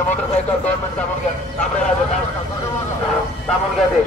Motorcycle government सामान घ्या ते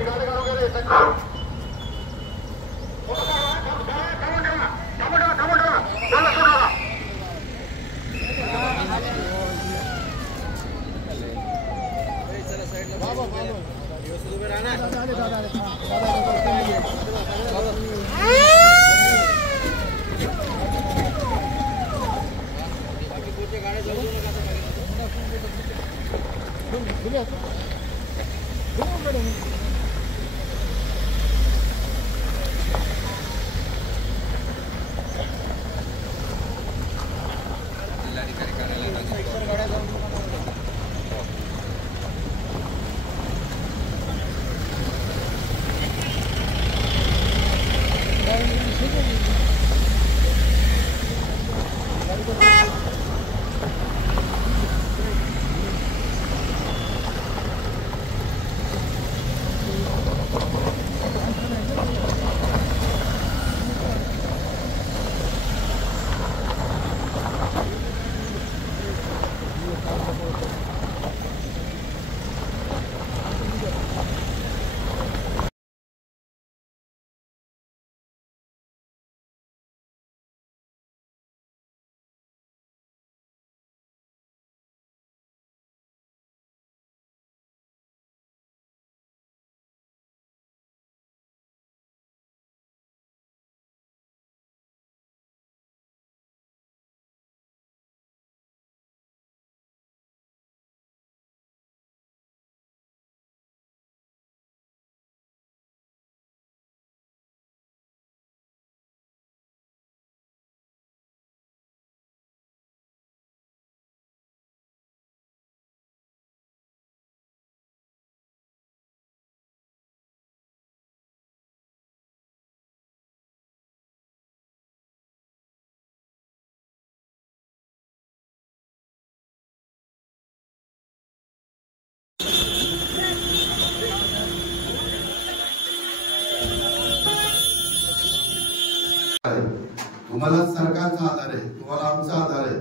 तुम्हाला सरकारचा आधार आहे, तुम्हाला आमचा आधार आहे.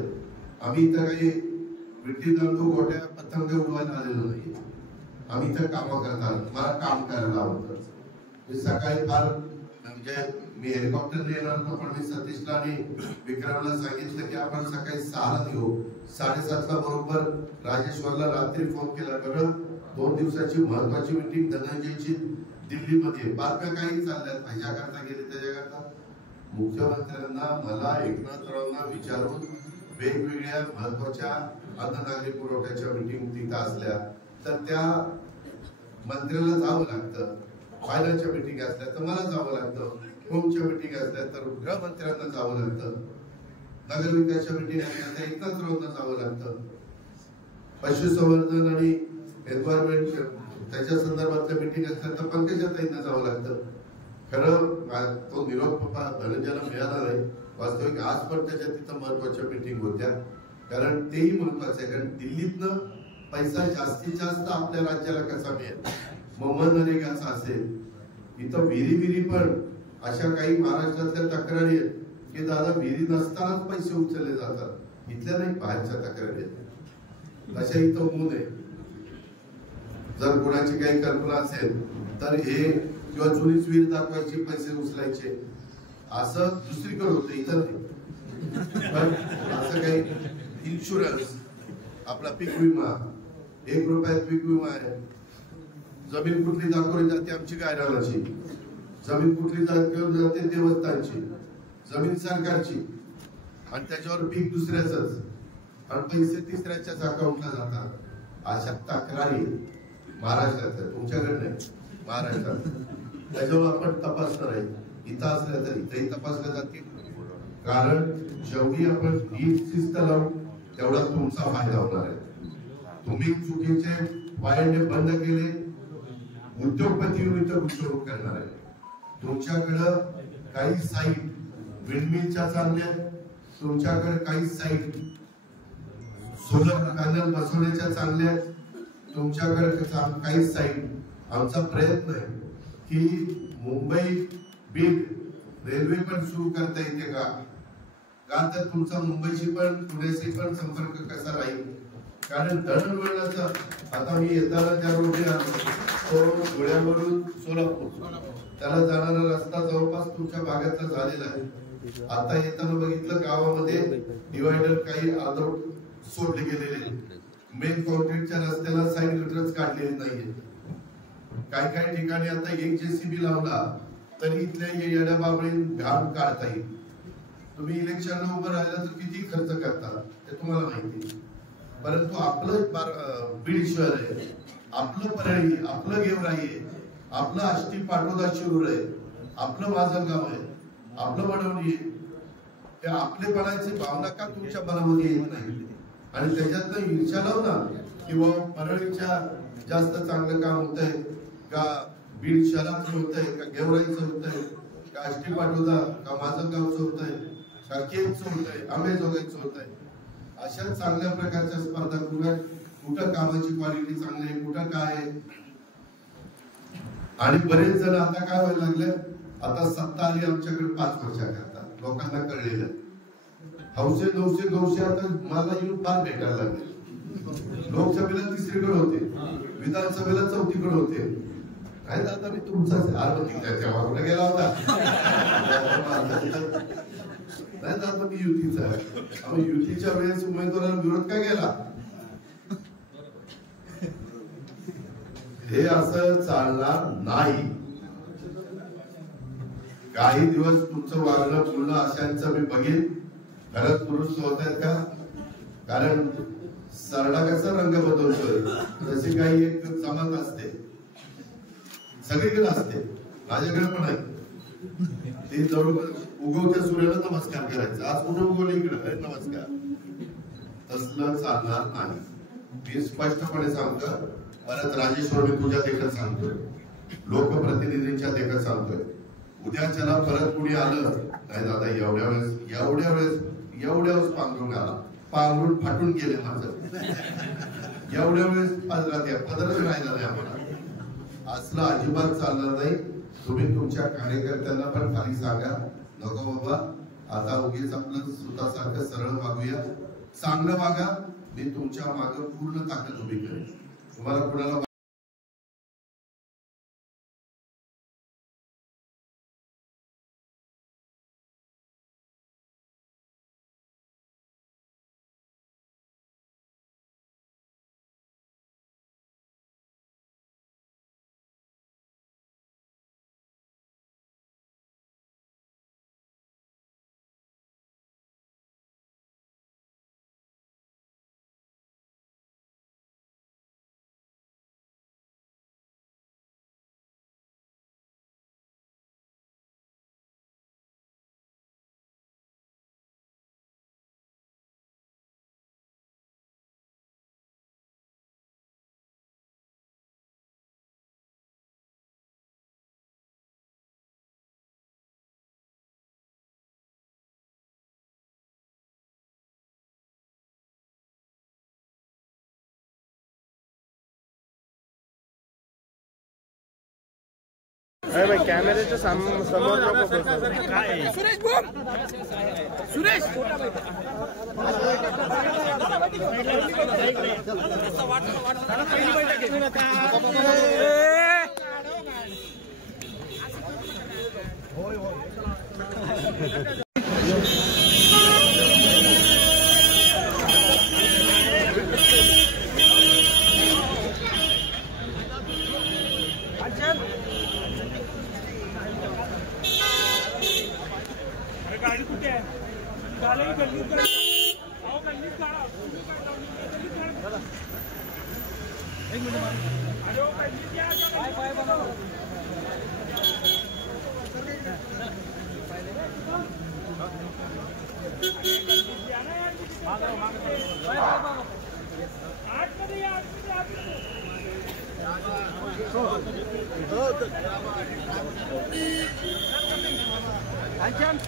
आम्ही इथं काही विटी दंडू गोट्या पतंग उडवायला आलेलो नाही. आम्ही इथं काम करतात, मला काम करायला आवडतं. मी सकाळी फार म्हणजे मी हेलिकॉप्टरने येणार होतो, पण मी सतीशला आणि विक्रमला सांगितलं की आपण सकाळी 6ला निघू. 7:30ला बरोबर राजेश्वरला रात्री फोन केला. बरं 2 दिवसाची महत्वाची मीटिंग धनंजयची दिल्लीमध्ये. बातम्या काही चालल्यात, ह्याच्याकरता गेले त्याच्याकरता. मुख्यमंत्र्यांना मला एकनाथरावांना विचारून वेगवेगळ्या महत्वाच्या अन्न नागरी पुरवठ्याच्या मीटिंग तिथं असल्या तर त्या मंत्र्याला जावं लागतं, फायनान्सच्या मीटिंग असल्या तर मला जावं लागतं, होमच्या मीटिंग असल्या तर गृहमंत्र्यांना जावं लागतं, नगरविकासच्या मीटिंग असल्या तर एकनाथ रावांना जावं लागतं, पशुसंवर्धन आणि एन्व्हायरमेंट त्याच्या संदर्भातल्या मीटिंग असल्या तर पंकजाताईंना जावं लागतं. खरं तो निरोप पप्पा धनंजयला मिळाला नाही. वास्तविक आज पण त्याच्या तिथं महत्वाच्या मीटिंग होत्या, कारण तेही महत्वाचं आहे. कारण दिल्लीतनं पैसा जास्तीत जास्त आपल्या राज्याला कसा मिळेल, मग मनरेगाचा असेल, इथं विहिरी पण अशा काही महाराष्ट्रातल्या तक्रारी आहेत की दादा विहिरी नसतानाच पैसे उचलले जातात, इथल्या नाही बाहेरच्या तक्रारी आहेत. अशा इथं होऊ नये. जर कोणाची काही कल्पना असेल तर हे किंवा जुनीच विहीर दाखवायची पैसे उचलायचे असं दुसरीकडे होतं, इथं नाही. पण असं काही इन्शुरन्स, आपला पीक विमा, 1 रुपयात पीक विमा आहे. जमीन कुठली दाखवली जाते आमची गायरानाची, जमीन कुठली दाखवली जाते देवस्थानची, जमीन सरकारची, आणि त्याच्यावर पीक दुसऱ्याच आणि पैसे तिसऱ्याच्याच अकाउंटला जातात. अशा तक्रारी महाराष्ट्रात, तुमच्याकडे नाही, महाराष्ट्रात. त्याच्यावर आपण तपासणार आहे. इथं असल्या तर इथंही तपासल्या जातील, कारण जेवढी आपण ही शिस्त लावू तेवढा तुमचा फायदा होणार आहे. तुम्ही चुकीचे वायंडे बंद केले, उद्योगपती इथं गुंतवणूक करणार आहे. तुमच्याकडं काही साईट विंडमिलच्या चांगल्या, तुमच्याकडे काही साईट सोलर पॅनल बसवण्याच्या चांगल्या, तुमच्याकडे काही साईट. आमचा प्रयत्न आहे की मुंबई बीड रेल्वे पण सुरू करता येते का, तर तुमचा मुंबईशी पण पुण्याशी पण संपर्क कसा राहील. कारण दळणवळणाचा आता मी येताना त्या रोडने आलो, तो धुळ्यावरून सोलापूर त्याला जाणारा रस्ता जवळपास तुमच्या भागातला झालेला आहे. आता येताना बघितलं गावामध्ये डिवायडर काही अर्धवट सोडले गेलेले, मेन कॉन्क्रीटच्या रस्त्याला साईड गटरच काढलेले नाहीये. काही ठिकाणी आता एक जेसीबी लावला तरी इथल्या येड्या बाबळी घाण काढता येईल. तुम्ही इलेक्शनला उभं राहिला तर किती खर्च करता ते तुम्हाला माहिती. परंतु आपलं बीड शहर आहे, आपलं परळी, आपलं गेवराई आहे, आपलं आष्टी पाटोदा शिरूर आहे, आपलं माझगाव आहे, आपलं वडवणी आहे. ते आपलेपणाची भावना का तुमच्या मनामध्ये येत नाही, आणि त्याच्यातनं ईर्ष्या लावना किंवा परळीच्या जास्त चांगलं काम होत आहे का, बीड शहराचं होत आहे का, गेवराईचं होत आहे का, आष्टी पाटोदा का माझगावचं होत आहे का, केमचं होत आहे, आंबेजोगाईचं होत आहे. अशा चांगल्या प्रकारच्या स्पर्धा कुठं कामाची क्वालिटी चांगली आहे, कुठं काय आहे. आणि बरेच जण आता काय व्हायला लागले, आता सत्ता आली आमच्याकडे 5 वर्षाकरता, लोकांना कळलेलं हौसे नवसे गौसे आता मला येऊन फार भेटायला लागले. लोकसभेला 3रीकडे होते, विधानसभेला 4थीकडे होते. काय दादा मी तुमचाच तेव्हा कुठे गेला होता, नाही दादा मी युतीचा आहे. युतीच्या वेळेस उमेदवाराला विरोध काय केला, हे असं चालणार नाही. काही दिवस तुमचं वागणं पूर्ण अशांचं मी बघेन, खरंच दुरुस्त होत आहेत का. कारण सरडा कसा रंग बदलतोय तशी काही एक जमात असते, सगळीकडे असते, माझ्याकडे पण आहे. ते जवळ उगवत्या सूर्याला नमस्कार करायचा, आज कुठे उगवलं इकडे नमस्कार, तसलं चालणार नाही. मी स्पष्टपणे सांगतो. परत राजेश्वर मी तुझ्या देखत सांगतोय, लोकप्रतिनिधींच्या देखत सांगतोय, उद्याच्याला परत कुणी आलं नाही दादा एवढ्या वेळेस पांघरून आला, पांघरून फाटून गेले माझं, एवढ्या वेळेस पदरच राहिला नाही आम्हाला. असलं अजिबात चालणार नाही. तुम्ही तुमच्या कार्यकर्त्यांना पण खाली सांगा, नको बाबा आता उगीच आपलं स्वतःसारखं सरळ वागूया, चांगलं वागा. मी तुमच्या मागे पूर्ण ताकद उभी करेन. तुम्हाला कुणाला अरे भाई कॅमेऱ्याच्या समोर नको बसू. काय सुरेश बोल सुरेश गाडी कुठे आहे गाडी गल्लीत गाडी अहो गल्लीत गाडा एक मिनिट अरे ओ गल्लीत या पाय पाय बघा आतमध्ये या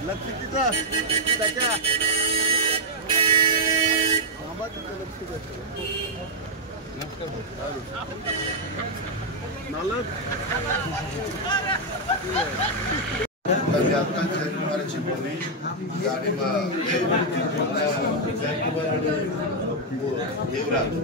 लक्ष तिथं त्याच्या जयकुमार चिपळूण आणि